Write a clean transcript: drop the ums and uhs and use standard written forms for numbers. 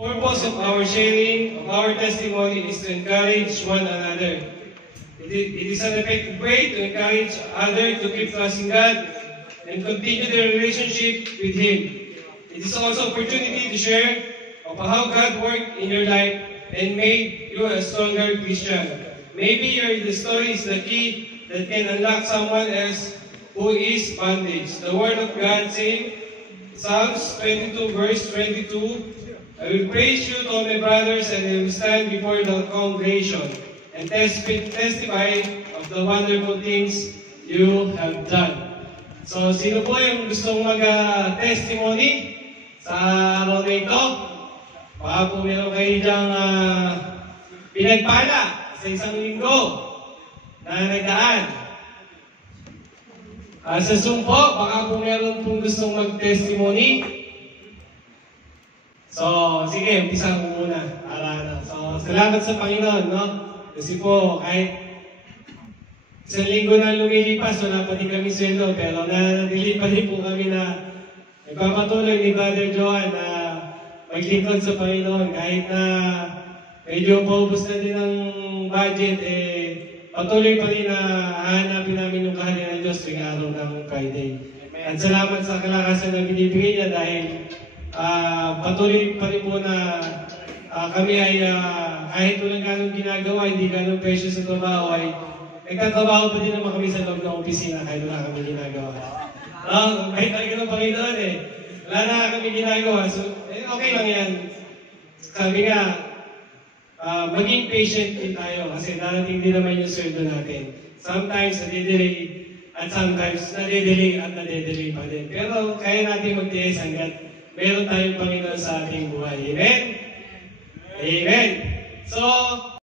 Purpose of our sharing, of our testimony is to encourage one another. It is an effective way to encourage others to keep trusting God and continue their relationship with Him. It is also an opportunity to share of how God worked in your life and made you a stronger Christian. Maybe the story is the key that can unlock someone else who is bondage. The Word of God says, Psalms 22 verse 22, I will praise you to all my brothers and I will stand before the congregation and testify of the wonderful things you have done. So, sino po yung gustong mag-testimony sa araw na ito? Baka po meron kayo dyang pinagpala sa isang linggo na nagdaan. Sa Zoom po, baka po meron pong gustong mag-testimony. So, sige, umpisa ko muna. So, salamat sa Panginoon, no? Kasi po, kahit isang linggo na lumilipas, wala pa din kami sweldo, pero nanatili pa din po kami na nagpapatuloy ni Brother Johan na maglingkod sa Panginoon. Kahit na medyo paubos na din ang budget, patuloy pa rin na hahanapin namin yung kaharian ng Diyos tuwing araw ng Friday. At salamat sa kalakasan na binibigay niya dahil patuloy pa rin po na kami ay kahit walang ganong ginagawa, hindi ganong presyo sa trabaho, ay nagtatrabaho pa din naman kami sa loob ng opisina kahit wala kami ginagawa. Kahit talaga ng Panginoon wala na kami ginagawa. So, okay lang yan. Sabi nga, maging patient din tayo kasi darating din naman yung sweldo natin. Sometimes nade-delay at sometimes nade-delay at nade-delay pa din. Pero kaya natin magtiis hanggat meron tayong Panginoon sa ating buhay. Amen? Amen. So,